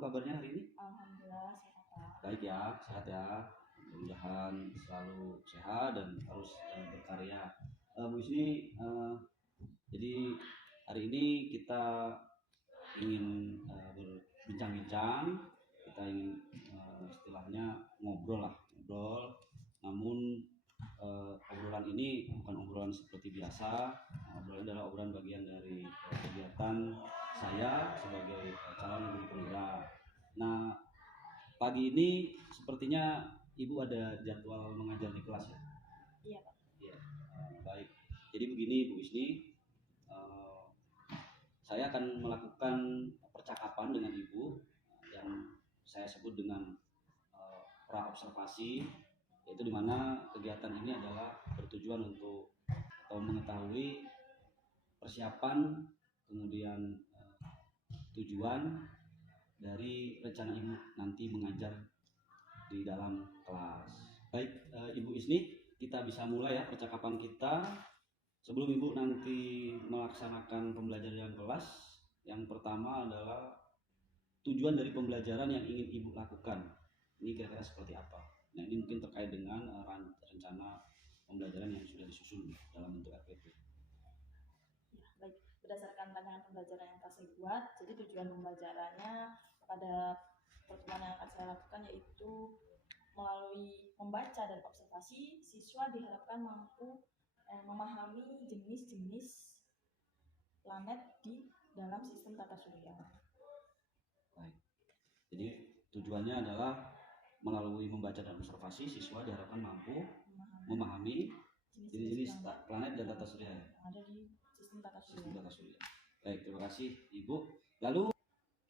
kabarnya hari ini? Alhamdulillah sehat Pak. Baik ya, sehat ya. Mudah-mudahan selalu sehat dan terus berkarya. Bu Isni, jadi hari ini kita ingin berbincang-bincang, kita ingin istilahnya ngobrol. Namun obrolan ini bukan obrolan seperti biasa. Obrolan adalah obrolan bagian dari kegiatan saya sebagai calon guru penggerak. Nah, pagi ini sepertinya Ibu ada jadwal mengajar di kelas ya? Iya Pak. Iya. Baik. Jadi begini Bu Isni, saya akan melakukan percakapan dengan Ibu yang saya sebut dengan pra-observasi, yaitu dimana kegiatan ini adalah bertujuan untuk mengetahui persiapan, kemudian tujuan dari rencana Ibu nanti mengajar di dalam kelas. Baik, Ibu Isni, kita bisa mulai ya percakapan kita. Sebelum Ibu nanti melaksanakan pembelajaran dalam kelas, yang pertama adalah tujuan dari pembelajaran yang ingin Ibu lakukan. Ini kira-kira seperti apa? Nah, ini mungkin terkait dengan rencana pembelajaran yang sudah disusun dalam bentuk RPP. Ya, baik. Berdasarkan tantangan pembelajaran yang saya buat, jadi tujuan pembelajarannya pada pertemuan yang akan saya lakukan yaitu melalui membaca dan observasi, siswa diharapkan mampu memahami jenis-jenis planet di dalam sistem tata surya. Baik. Jadi tujuannya adalah melalui membaca dan observasi, siswa diharapkan mampu memahami jenis-jenis planet dan tata surya yang ada di sistem tata surya. Baik, terima kasih Ibu. Lalu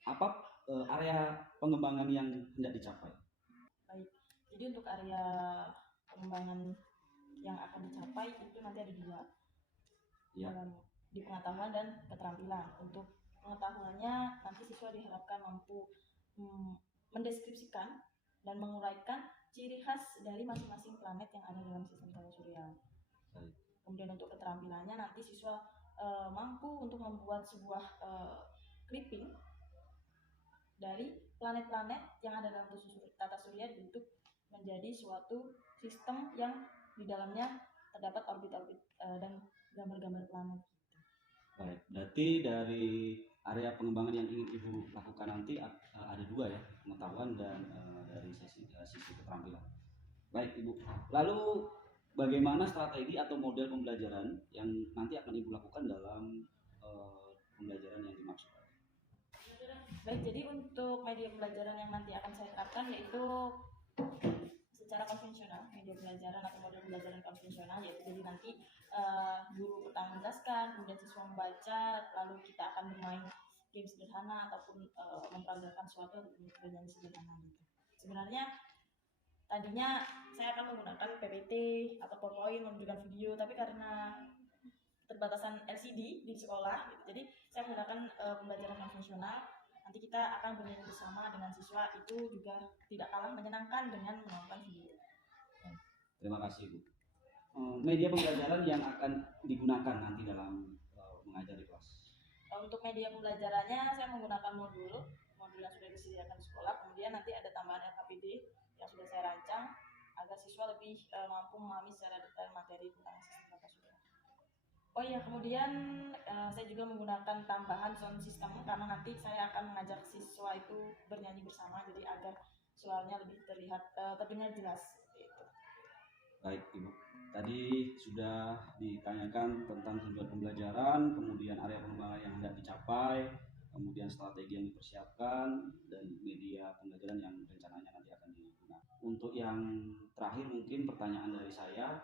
apa area pengembangan yang hendak dicapai? Baik, jadi untuk area pengembangan yang akan dicapai itu nanti ada dua ya. Di pengetahuan dan keterampilan. Untuk pengetahuannya nanti siswa diharapkan mampu mendeskripsikan dan menguraikan ciri khas dari masing-masing planet yang ada dalam sistem tata surya. Kemudian untuk keterampilannya nanti siswa mampu untuk membuat sebuah clipping dari planet-planet yang ada dalam tata surya dibentuk menjadi suatu sistem yang di dalamnya terdapat orbit-orbit dan gambar-gambar planet. Baik, berarti dari area pengembangan yang ingin Ibu lakukan nanti ada dua ya, pengetahuan dan dari sisi keterampilan. Baik Ibu, lalu bagaimana strategi atau model pembelajaran yang nanti akan Ibu lakukan dalam pembelajaran yang dimaksud? Baik, jadi untuk media pembelajaran yang nanti akan saya terapkan yaitu secara konvensional, media pembelajaran atau model pembelajaran konvensional, yaitu jadi nanti guru pertama menjelaskan, kemudian siswa membaca, lalu kita akan bermain game sederhana ataupun memperagakan suatu dengan sederhana gitu. Sebenarnya tadinya saya akan menggunakan PPT atau PowerPoint menunjukkan video, tapi karena terbatasan LCD di sekolah gitu, jadi saya menggunakan pembelajaran konvensional. Nanti kita akan bernyanyi bersama dengan siswa, itu juga tidak kalah menyenangkan dengan menonton video. Terima kasih Bu. Media pembelajaran yang akan digunakan nanti dalam mengajar di kelas? Untuk media pembelajarannya saya menggunakan modul yang sudah disediakan di sekolah, kemudian nanti ada tambahan LKPD yang sudah saya rancang agar siswa lebih mampu memahami secara detail materi tentang sistem tata surya. Oh iya, kemudian saya juga menggunakan tambahan sound system karena nanti saya akan mengajak siswa itu bernyanyi bersama, jadi agar suaranya lebih terdengar jelas. Gitu. Baik Ibu, tadi sudah ditanyakan tentang tujuan pembelajaran, kemudian area pengembangan yang hendak dicapai, kemudian strategi yang dipersiapkan, dan media pembelajaran yang rencananya nanti akan digunakan. Untuk yang terakhir mungkin pertanyaan dari saya,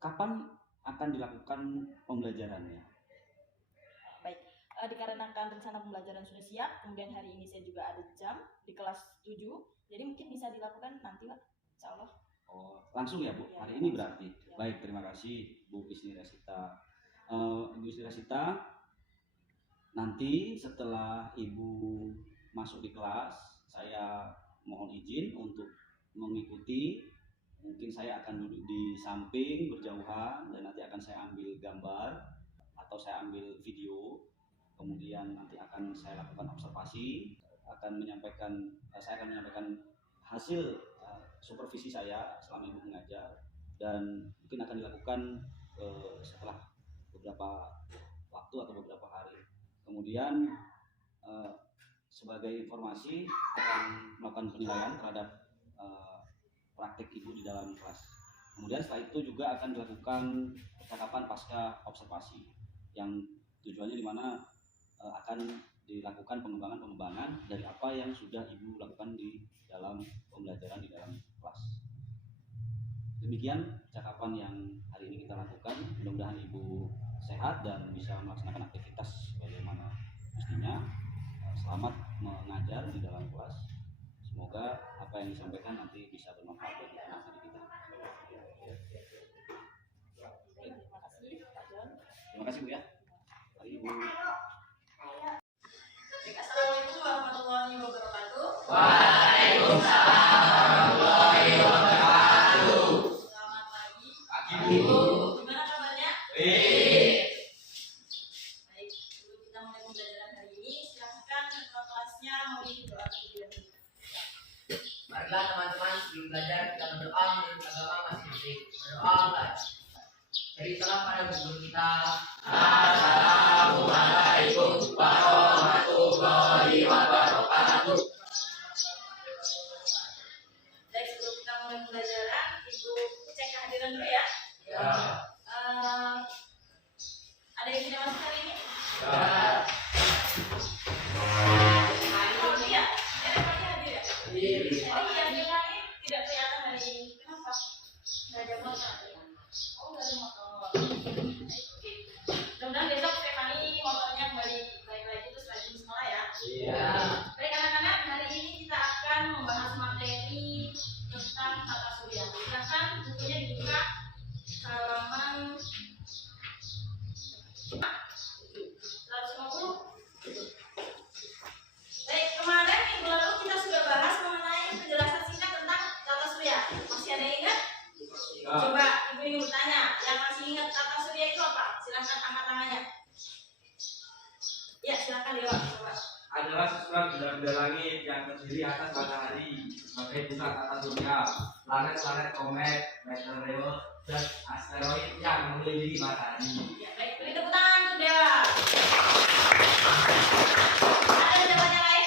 kapan akan dilakukan pembelajarannya? Baik, dikarenakan rencana pembelajaran sudah siap, kemudian hari ini saya juga ada jam di kelas 7, jadi mungkin bisa dilakukan nanti Pak, insya Allah. Oh, langsung ya Bu, ya, hari ini berarti? Ya. Baik, terima kasih Bu Isni Resita. Ibu Isni Resita, nanti setelah Ibu masuk di kelas, saya mohon izin untuk mengikuti. Mungkin saya akan duduk di samping berjauhan dan nanti akan saya ambil gambar atau saya ambil video, kemudian nanti akan saya lakukan observasi. saya akan menyampaikan hasil supervisi saya selama ibu mengajar, dan mungkin akan dilakukan setelah beberapa waktu atau beberapa hari. Kemudian sebagai informasi akan melakukan penilaian terhadap praktik ibu di dalam kelas. Kemudian setelah itu juga akan dilakukan percakapan pasca observasi yang tujuannya di mana akan dilakukan pengembangan dari apa yang sudah ibu lakukan di dalam pembelajaran di dalam kelas. Demikian percakapan yang hari ini kita lakukan. Mudah-mudahan ibu sehat dan bisa melaksanakan aktivitas sebagaimana mestinya. Selamat mengajar di dalam kelas. Semoga apa yang disampaikan nanti bisa bermanfaat bagi anak-anak kita. Terima kasih Bu ya. Mari Ibu. Assalamualaikum warahmatullahi wabarakatuh. Waalaikumsalam warahmatullahi wabarakatuh. Selamat pagi. Pagi Bu. Gimana kabarnya? Baik. Baik, sebelum kita mulai pembelajaran hari ini, silahkan ketua kelasnya memilih doa terlebih dahulu. Marilah teman-teman sebelum belajar kita berdoa menurut agama masing-masing. Berdoa. Ceritalah pada guru kita. Assalamualaikum warahmatullahi wabarakatuh. Baik, sebelum kita mulai pembelajaran, Ibu cek kehadiran dulu ya. Ya. Ada yang tidak masuk hari ini? Ya. Oh iya, ada yang hadir ya? Iya. Oh iya, dia lain tidak kelihatan hari ini. Kenapa? Nggak ada motor. Oh, nggak ada motor. Oke. Mudah-mudahan besok Stefani motornya kembali baik lagi terus rajin sekolah ya. Iya. Baik anak-anak, hari ini kita akan membahas materi tentang tata surya. Silakan bukunya dibuka halaman 150. Baik, kemarin minggu lalu kita sudah bahas mengenai penjelasan singkat tentang tata surya. Masih ada yang ingat? Coba Ibu ingin bertanya, yang masih ingat tata surya itu apa? Silakan angkat tangannya. Ya, silakan Dewa. Coba. Adalah sesuatu benda-benda langit yang terdiri atas matahari sebagai pusat tata surya, planet-planet, komet, meteor, dan asteroid yang mengelilingi matahari. Ya, baik, beri tepuk tangan untuk Dewa. Ada jawabannya lain?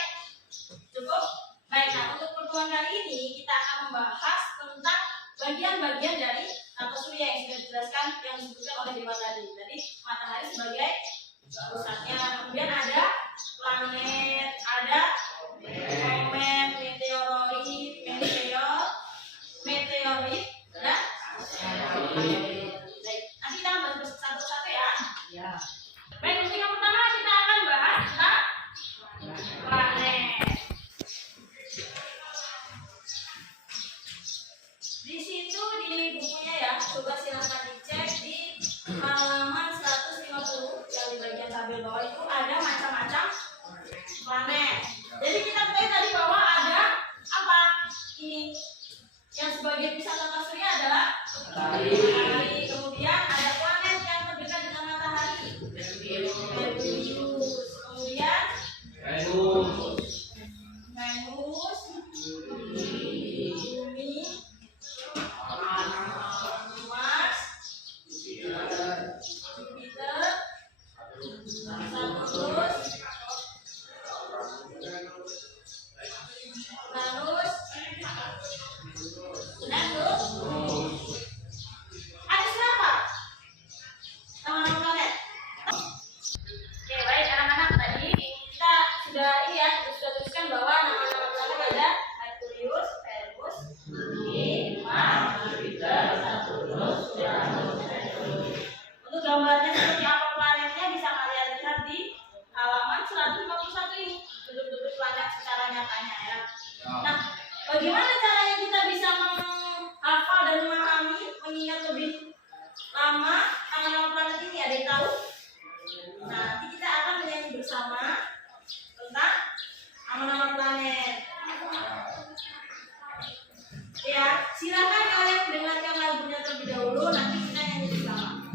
Cukup? Baik, nah untuk pertemuan kali ini kita akan membahas tentang bagian-bagian dari tata surya yang sudah dijelaskan yang disebutkan oleh Dewa tadi. Tadi matahari sebagai pusatnya, kemudian ada planet, ada komet, meteorit, dan baik. Nanti kita akan bahas satu-satu ya. Ya. Baik, untuk yang pertama kita akan bahas tentang planet. Di situ di bukunya ya, coba silakan dicek di halaman 150 yang di bagian tabel bawah itu ada macam-macam planet. Jadi kita ketahui tadi bahwa ada apa? Ini yang sebagai pusat tata surya adalah matahari. Kemudian ada planet yang terdekat dengan matahari. Merkurius. Kemudian Venus, Bumi, Mars, Jupiter, Saturnus, Uranus, Neptunus. Ada siapa? Nama-nama planet. Oke, baik anak-anak, tadi kita sudah ini ya, kita sudah tuliskan bahwa nama-nama planet ada Merkurius, Venus, Bumi, Mars, Jupiter, Saturnus, Uranus, Neptunus. Untuk gambarnya seperti apa planetnya bisa kalian lihat di halaman 151 ini, bentuk-bentuk planet secara nyatanya ya. Nah, bagaimana caranya kita bisa menghafal dan memahami, mengingat lebih lama nama-nama planet ini? Ada yang tahu? Nah, nanti kita akan menyanyi bersama tentang nama-nama planet. Ya, silakan kalian dengarkan lagunya terlebih dahulu, nanti kita nyanyi bersama.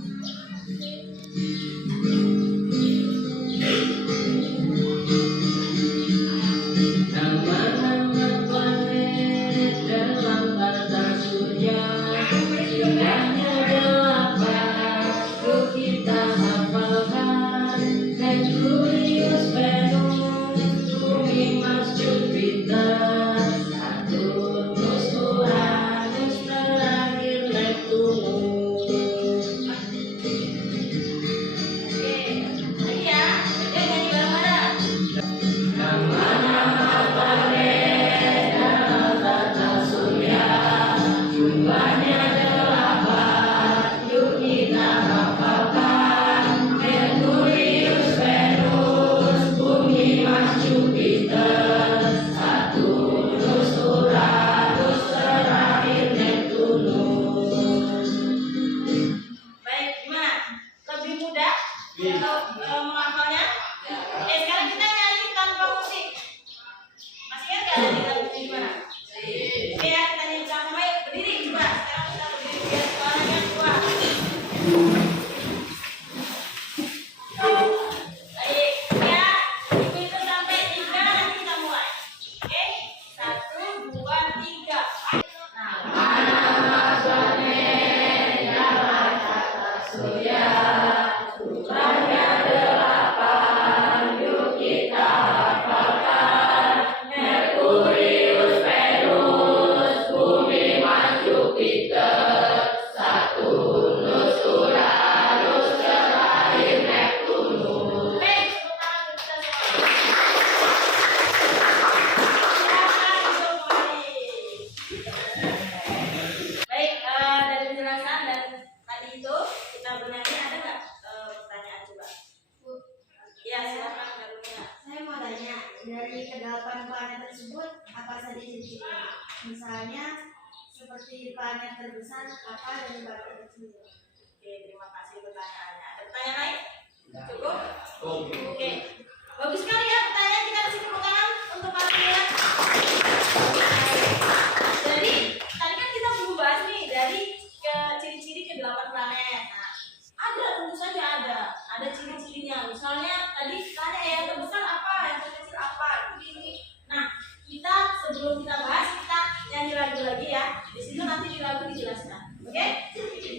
dari kedelapan planet tersebut apa saja ciri-cirinya? Misalnya seperti planet terbesar apa dan planet terkecil. Oke, terima kasih pertanyaannya. Ada pertanyaan lain? Cukup? Oke. Oke. Bagus sekali ya pertanyaan, kita kasih tepuk tangan untuk kalian. Jadi, tadi kan kita belum bahas nih dari ciri-ciri ke-8 planet. Nah, ada, tentu saja ada ciri-cirinya. Misalnya tadi tanya yang terbesar apa, yang terkecil apa, ini. Nah, kita sebelum kita bahas, kita nyanyi lagu lagi ya. Di situ nanti di lagu dijelaskan. Oke?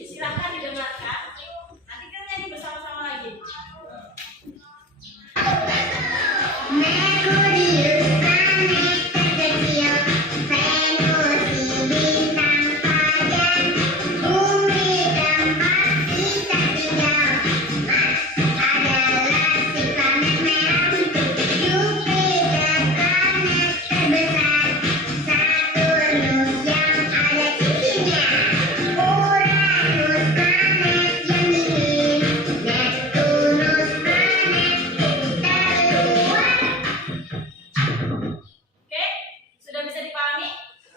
Silahkan didengarkan. Nanti kita nyanyi bersama-sama lagi. Merkurius planet terkecil, Venus si bintang fajar, Bumi tempat kita tinggal, Mars adalah si planet merah putih, Jupiter planet terbesar, Saturnus yang ada cincinnya, Uranus planet yang dingin, Neptunus planet terluar. Oke, sudah bisa dipahami?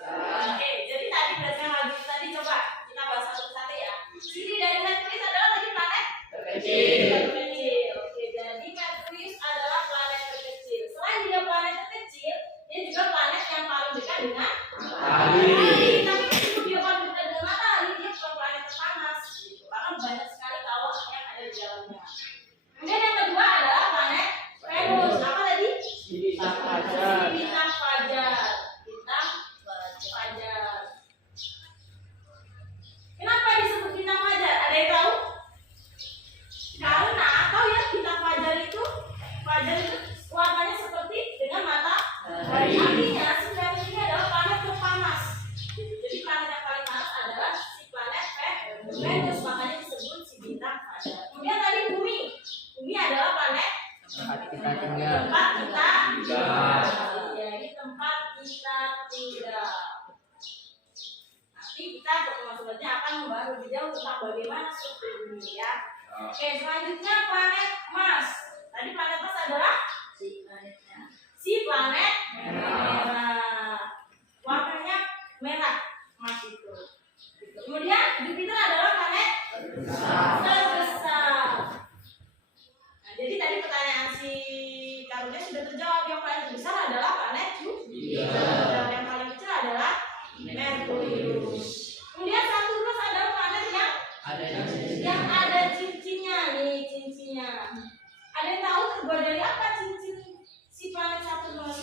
Oke, jadi tadi berdasarkan lagu tadi coba kita bahas satu-satu ya. Ciri dari Merkurius adalah tadi planet terkecil. Oke, jadi Merkurius adalah planet terkecil. Selain dia planet terkecil, dia juga planet yang paling dekat dengan matahari. Tapi meskipun dia paling dekat dengan matahari, dia bukan planet terpanas, gitu. Karena banyak sekali kawah yang ada di dalamnya. Kemudian yang kedua adalah planet Venus. Apa tadi? Bintang fajar. Bintang fajar. Kenapa disebut bintang fajar? Ada yang tahu? Karena tahu ya bintang fajar itu warnanya seperti dengan matahari. Artinya sebenarnya ini adalah planet terpanas. Jadi planet yang paling panas adalah si planet Venus, makanya disebut si bintang fajar. Kemudian tadi bumi. Bumi adalah planet tempat kita tinggal. Ya, ini tempat kita tinggal. Nanti kita pertemuan selanjutnya akan membahas lebih jauh tentang bagaimana struktur bumi ya. Oke, selanjutnya planet Mars. Tadi planet Mars adalah si planet merah. Warnanya merah Mars itu. Kemudian Jupiter adalah planet terbesar. Nah, jadi tadi pertanyaan si Karunia sudah terjawab. Yang paling besar adalah planet Jupiter dan yang paling kecil adalah Merkurius. Kemudian Saturnus adalah planet yang ada cincinnya nih, cincinnya. Ada yang tahu terbuat dari apa cincin si planet Saturnus?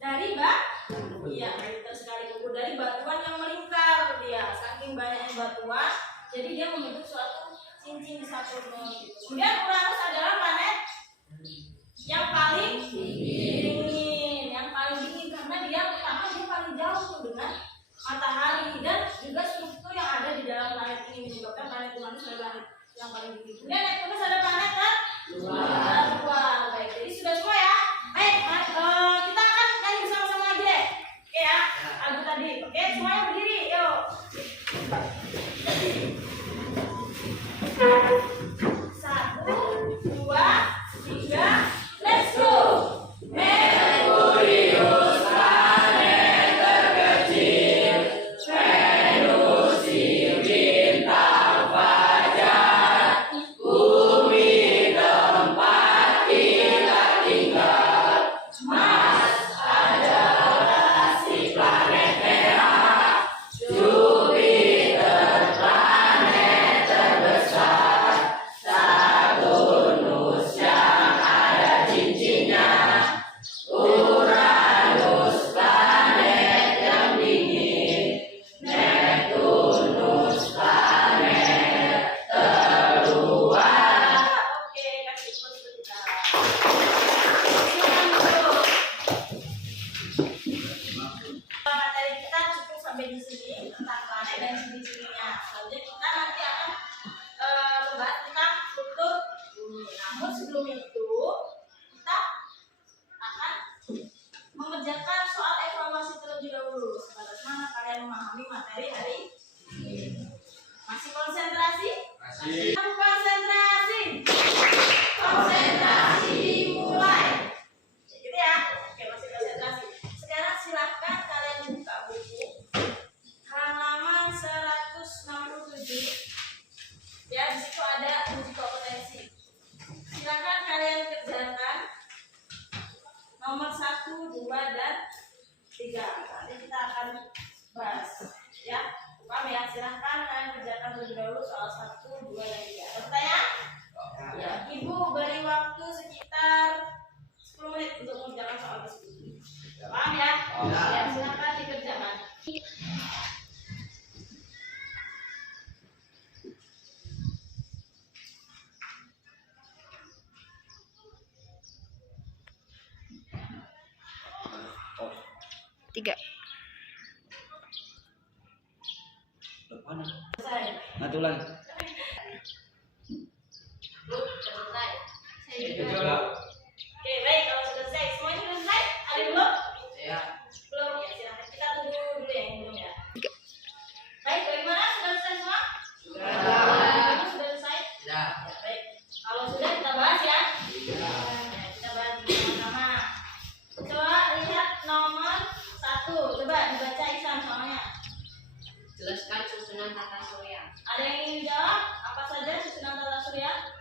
Dari iya, pintar sekali. Terbuat dari batuan yang melingkar dia. Saking banyaknya batuan, jadi dia membentuk suatu cincin di Saturnus. Kemudian Uranus adalah planet yang paling dingin, karena dia pertama dia paling jauh tuh dengan matahari dan juga struktur yang ada di dalam planet ini menyebabkan planet Uranus adalah planet yang paling dingin. Kemudian Neptunus ada planet luar. Baik, jadi sudah semua ya. Baik, kita akan nyanyi bersama-sama lagi deh. Oke ya, lagu tadi. Oke, semuanya berdiri, yuk. Satu, dua, tiga, let's go. Merkurius planet terkecil, Venus si bintang fajar, Bumi tempat kita tinggal, Mars adalah si planet merah, Jupiter planet terbesar, Saturnus yang ada cincinnya, Uranus planet yang dingin, Neptunus planet terluar. Oke, kasih tepuk sebentar. Materi kita cukup sampai di sini tentang planet dan ciri-cirinya. Selanjutnya kita nanti akan membahas tentang struktur bumi. Namun sebelum itu kita akan mengerjakan soal evaluasi terlebih dahulu. Sebatas mana kalian memahami materi hari ini? Masih konsentrasi? Masih. Konsentrasi. Konsentrasi dimulai. nomor 1, 2, dan 3. Nanti kita akan bahas ya. Paham ya? Silahkan kalian kerjakan terlebih dahulu soal 1, 2, dan 3. Ada pertanyaan? Ya. Ibu beri waktu sekitar 10 menit untuk mengerjakan soal tersebut. Paham ya? Ya, silahkan dikerjakan. Tiga. Depan. Selesai. Nanti ulang. Bu, selesai. Saya Itu juga. juga. Oke, baik. Kalau sudah selesai, semuanya sudah selesai? Ada yang belum? Ya. Belum ya, silahkan. Kita tunggu dulu ya yang belum ya. Baik, bagaimana? Sudah selesai semua? Bagaimana sudah selesai? Sudah. Ya, baik. Kalau sudah kita bahas ya. Ya, kita bahas bersama-sama. Coba lihat nomor 1. Coba dibaca Ihsan soalnya. Jelaskan susunan tata surya. Ada yang ingin jawab? Apa saja susunan tata surya?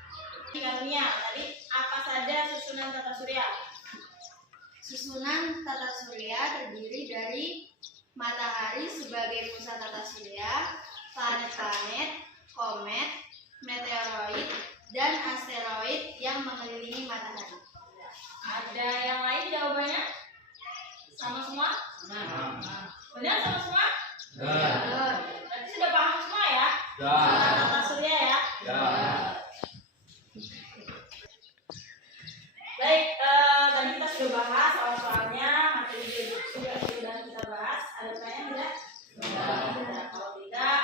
Karunia tadi apa saja susunan tata surya? Susunan tata surya terdiri dari matahari sebagai pusat tata surya, planet-planet, komet, meteoroid, dan asteroid yang mengelilingi matahari. Ada yang lain jawabannya? Sama semua? Benar sama semua? Berarti sudah paham semua ya? Susunan tata surya ya? Baik, tadi kita sudah bahas soal-soalnya, materi sudah kita bahas. Ada pertanyaan tidak? Tidak. Kalau tidak,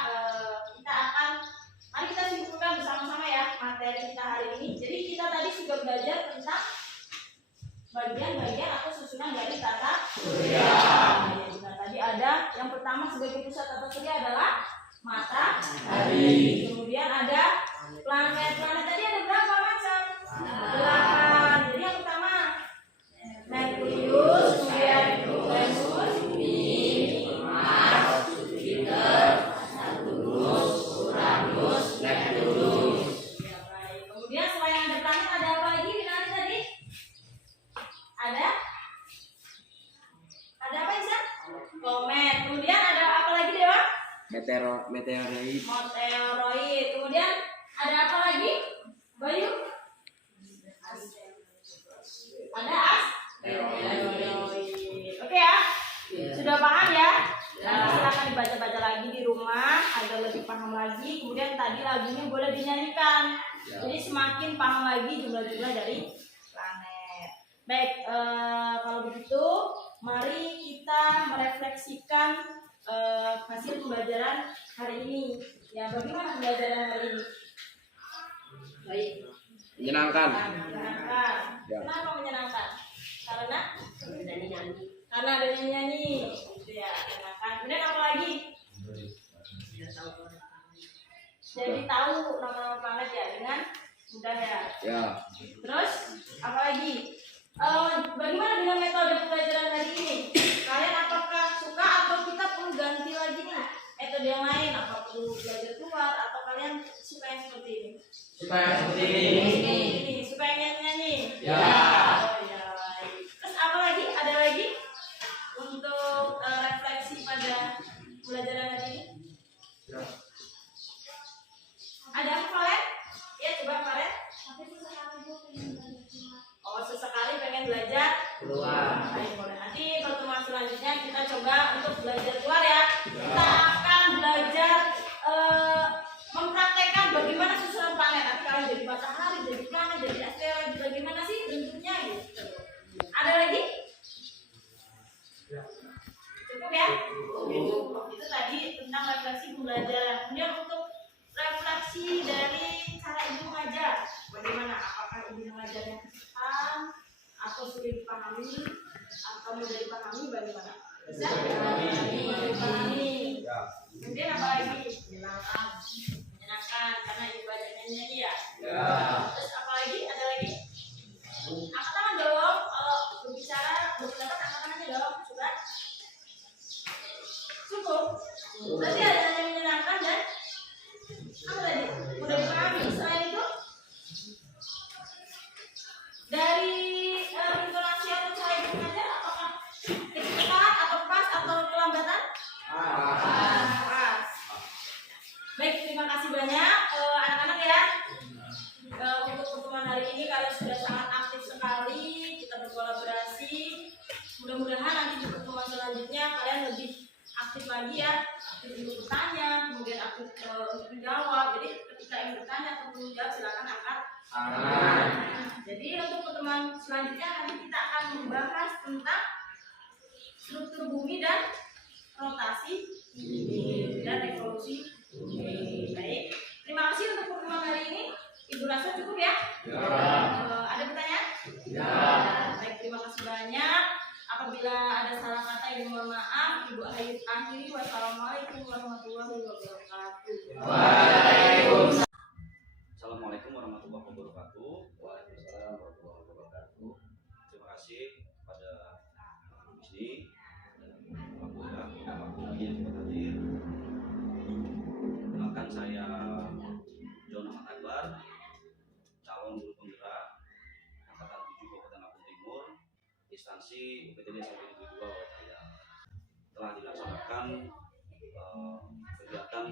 mari kita simpulkan bersama-sama ya materi kita hari ini. Jadi kita tadi sudah belajar tentang bagian-bagian atau susunan dari tata surya. Nah, tadi ada yang pertama sebagai pusat tata surya adalah matahari. Kemudian ada planet-planet tadi ada berapa macam? 8. Jadi yang pertama Merkurius, kemudian Venus, Bumi, Mars, Jupiter, Saturnus, Uranus, Neptunus. Ya, baik. Kemudian selain ada planet ada apa lagi Binari tadi? Ada apa Isa? Komet. Kemudian ada apa lagi Dewa? Meteoroid. Meteoroid. Kemudian ada apa lagi? Bayu? Ada asteroid. Oke ya? Sudah paham ya? Nah, silakan dibaca-baca lagi di rumah agar lebih paham lagi. Kemudian tadi lagunya boleh dinyanyikan. Jadi semakin paham lagi jumlah-jumlah dari planet. Baik, kalau begitu mari kita merefleksikan hasil pembelajaran hari ini. Ya, bagaimana pembelajaran hari ini? Baik. Menyenangkan. Menyenangkan. Ya. Kenapa menyenangkan? Karena Nyanyi-nyanyi. karena ada nyanyi. Gitu ya, menyenangkan. Kemudian apa lagi? Sudah tahu. Jadi tahu nama-nama planet ya dengan mudah ya. Ya. Terus apa lagi? Bagaimana dengan metode pembelajaran hari ini? Kalian apakah suka atau kita perlu ganti lagi nih metode yang lain? Apa perlu belajar keluar atau kalian suka yang seperti ini? Supaya seperti ini. Ini suka yang nyanyi? Ya. Oh ya. Baik. Terus apa lagi? Ada lagi untuk refleksi pada pembelajaran hari ini? Ya. Ada apa Valen? Ya coba Valen. Oh sesekali pengen belajar Keluar. Baik, boleh. Nanti pertemuan selanjutnya kita coba untuk belajar keluar ya. Kita akan belajar mempraktekkan bagaimana susunan planet. Nanti kalian jadi matahari, jadi planet, jadi asteroid, bagaimana sih bentuknya gitu. Ada lagi? Cukup ya? Cukup. Itu tadi tentang refleksi pembelajaran. Kemudian untuk refleksi dari cara ibu mengajar. Bagaimana? Apakah ibu mengajarnya kesulitan atau sulit dipahami atau mudah dipahami? Bagaimana? Bisa? Dipahami. Kemudian apa lagi? Menyenangkan karena ibu belajarnya nyanyi ya. Terus apa lagi? Ada lagi? Angkat tangan dong. Kalau berbicara berpendapat angkat tangannya dong. Sudah? Cukup. Berarti ada yang menyenangkan dan apa tadi? Mudah dipahami. Selain itu dari intonasi atau cara ibu mudah-mudahan nanti di pertemuan selanjutnya kalian lebih aktif lagi ya, aktif untuk bertanya, kemudian aktif untuk menjawab. Jadi ketika ingin bertanya atau menjawab silakan angkat tangan. Jadi untuk pertemuan selanjutnya nanti kita akan membahas tentang struktur bumi dan rotasi dan revolusi bumi. Baik, terima kasih untuk pertemuan hari ini. Ibu rasa cukup ya? Ada pertanyaan? Baik, terima kasih banyak. Apabila ada salah kata, ibu mohon maaf. Ibu akhiri. Wassalamualaikum warahmatullahi wabarakatuh. Assalamualaikum warahmatullahi wabarakatuh. Waalaikumsalam warahmatullahi wabarakatuh. Terima kasih kepada Bu Isni dan Pak Boga yang sempat hadir. Kenalkan saya John Ahmad Akbar, calon guru penggerak angkatan 7 Kabupaten Lampung Timur, instansi UPTD SMP Negeri 2 Wawajaya. Telah dilaksanakan kegiatan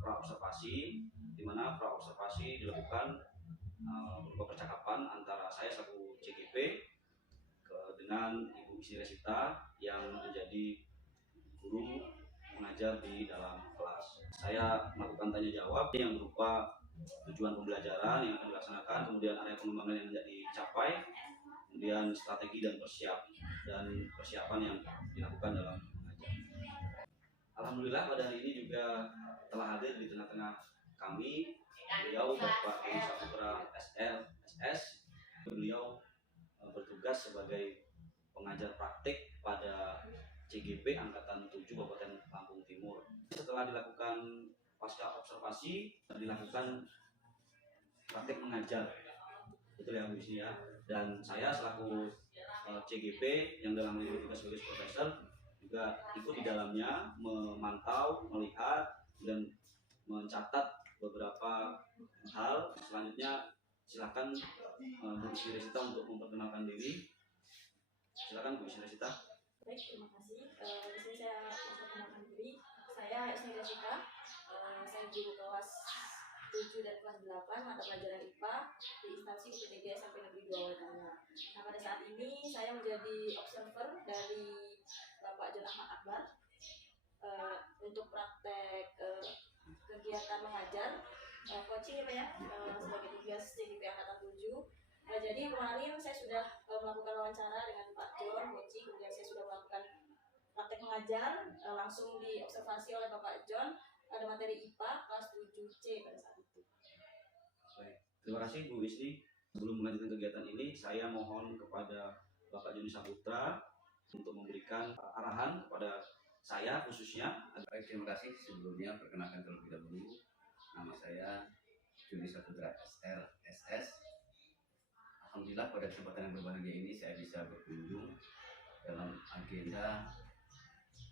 pra-observasi, di mana pra-observasi dilakukan berupa percakapan antara saya selaku CGP dengan Ibu Isni Resita yang menjadi guru mengajar di dalam kelas. Saya melakukan tanya jawab yang berupa tujuan pembelajaran yang akan dilaksanakan, kemudian area pengembangan yang hendak dicapai, kemudian strategi dan persiapan yang dilakukan dalam mengajar. Alhamdulillah pada hari ini juga telah hadir di tengah-tengah kami beliau Bapak Doni Saputra SS. Beliau bertugas sebagai pengajar praktik pada CGP Angkatan 7 Kabupaten Lampung Timur. Setelah dilakukan pasca observasi, dilakukan praktik mengajar. Betul ya Bu Isni ya. Dan saya selaku CGP yang dalam ini bertugas sebagai profesor juga ikut di dalamnya, memantau, melihat dan mencatat beberapa hal. Selanjutnya silakan Bu Isni Resita untuk memperkenalkan diri. Silakan Bu Isni Resita. Baik, terima kasih. Di sini saya memperkenalkan diri. Saya Isni Resita. Saya guru kelas 7 dan kelas 8 mata pelajaran IPA di instansi UPTD SMP Negeri 2 Wawajaya. Nah, pada saat ini saya menjadi observer dari Bapak John Ahmad Akbar untuk praktek kegiatan mengajar, coaching ya Pak ya, sebagai tugas CGP Angkatan 7. Jadi kemarin saya sudah melakukan wawancara dengan Pak John, coaching, kemudian saya sudah melakukan praktek mengajar, langsung diobservasi oleh Bapak John, ada materi IPA kelas 7C pada saat itu. Baik, terima kasih Bu Isni. Sebelum melanjutkan kegiatan ini, saya mohon kepada Bapak Doni Saputra untuk memberikan arahan kepada saya khususnya. Baik, terima kasih. Sebelumnya perkenalkan terlebih dahulu, nama saya Doni Saputra SR SS. Alhamdulillah pada kesempatan yang berbahagia ini saya bisa berkunjung dalam agenda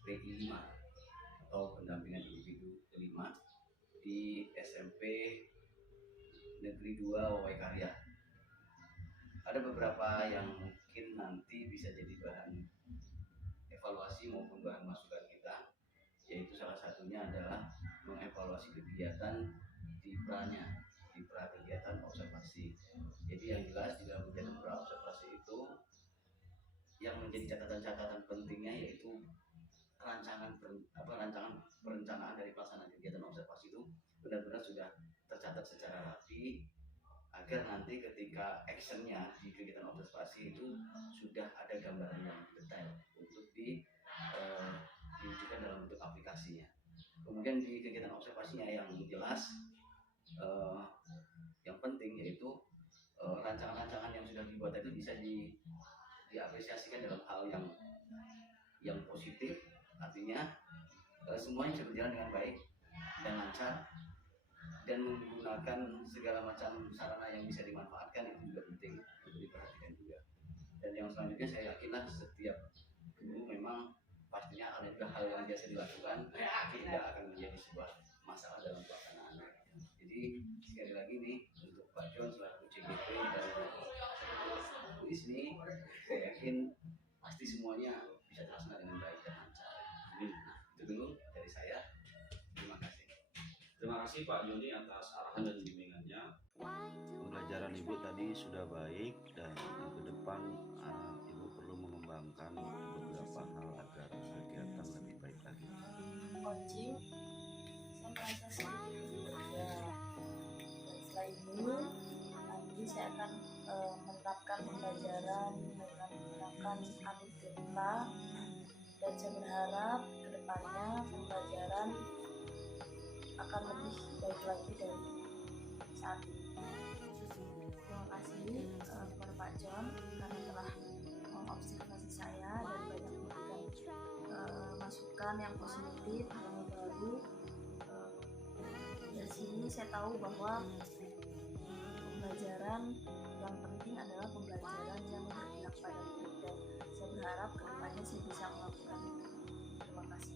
PI 5 atau pendampingan individu kelima di SMP Negeri 2 Wawajaya. Ada beberapa yang mungkin nanti bisa jadi bahan evaluasi maupun bahan masukan kita, yaitu salah satunya adalah mengevaluasi kegiatan di pra kegiatan observasi. Jadi yang jelas di dalam kegiatan pra observasi itu yang menjadi catatan-catatan pentingnya yaitu rancangan perencanaan dari pelaksanaan kegiatan observasi itu benar-benar sudah tercatat secara rapi, agar nanti ketika actionnya di kegiatan observasi itu sudah ada gambaran yang detail untuk diwujudkan dalam bentuk aplikasinya. Kemudian di kegiatan observasinya yang jelas yang penting yaitu rancangan-rancangan yang sudah dibuat itu bisa diapresiasikan dalam hal yang positif, artinya semuanya bisa berjalan dengan baik dan lancar dan menggunakan segala macam sarana yang bisa dimanfaatkan, itu juga penting untuk diperhatikan juga. Dan yang selanjutnya saya yakinlah setiap guru memang pastinya ada hal yang biasa dilakukan tidak akan menjadi sebuah masalah dalam pelaksanaannya. Jadi sekali lagi nih untuk Pak John selaku CGP dan Bu Isni, saya yakin pasti semuanya bisa terlaksana dengan baik dan lancar. Nah, itu dulu dari saya. Terima kasih. Terima kasih Pak Joni atas arahan dan bimbingannya. Pembelajaran Ibu tadi sudah baik dan ke depan Ibu perlu mengembangkan coaching saya merasa sedikit berbeda, dan setelah ini nanti saya akan menerapkan pembelajaran dengan menggunakan Algoritma, dan saya berharap kedepannya pembelajaran akan lebih baik lagi dari saat ini. Terima kasih kepada Pak John karena telah mengobservasi saya dan banyak memberikan masukan yang positif, yang baru. Dari sini saya tahu bahwa pembelajaran yang penting adalah pembelajaran yang berpihak pada murid, dan saya berharap kedepannya saya bisa melakukan itu. Terima kasih.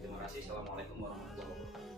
Terima kasih. Assalamualaikum warahmatullahi wabarakatuh.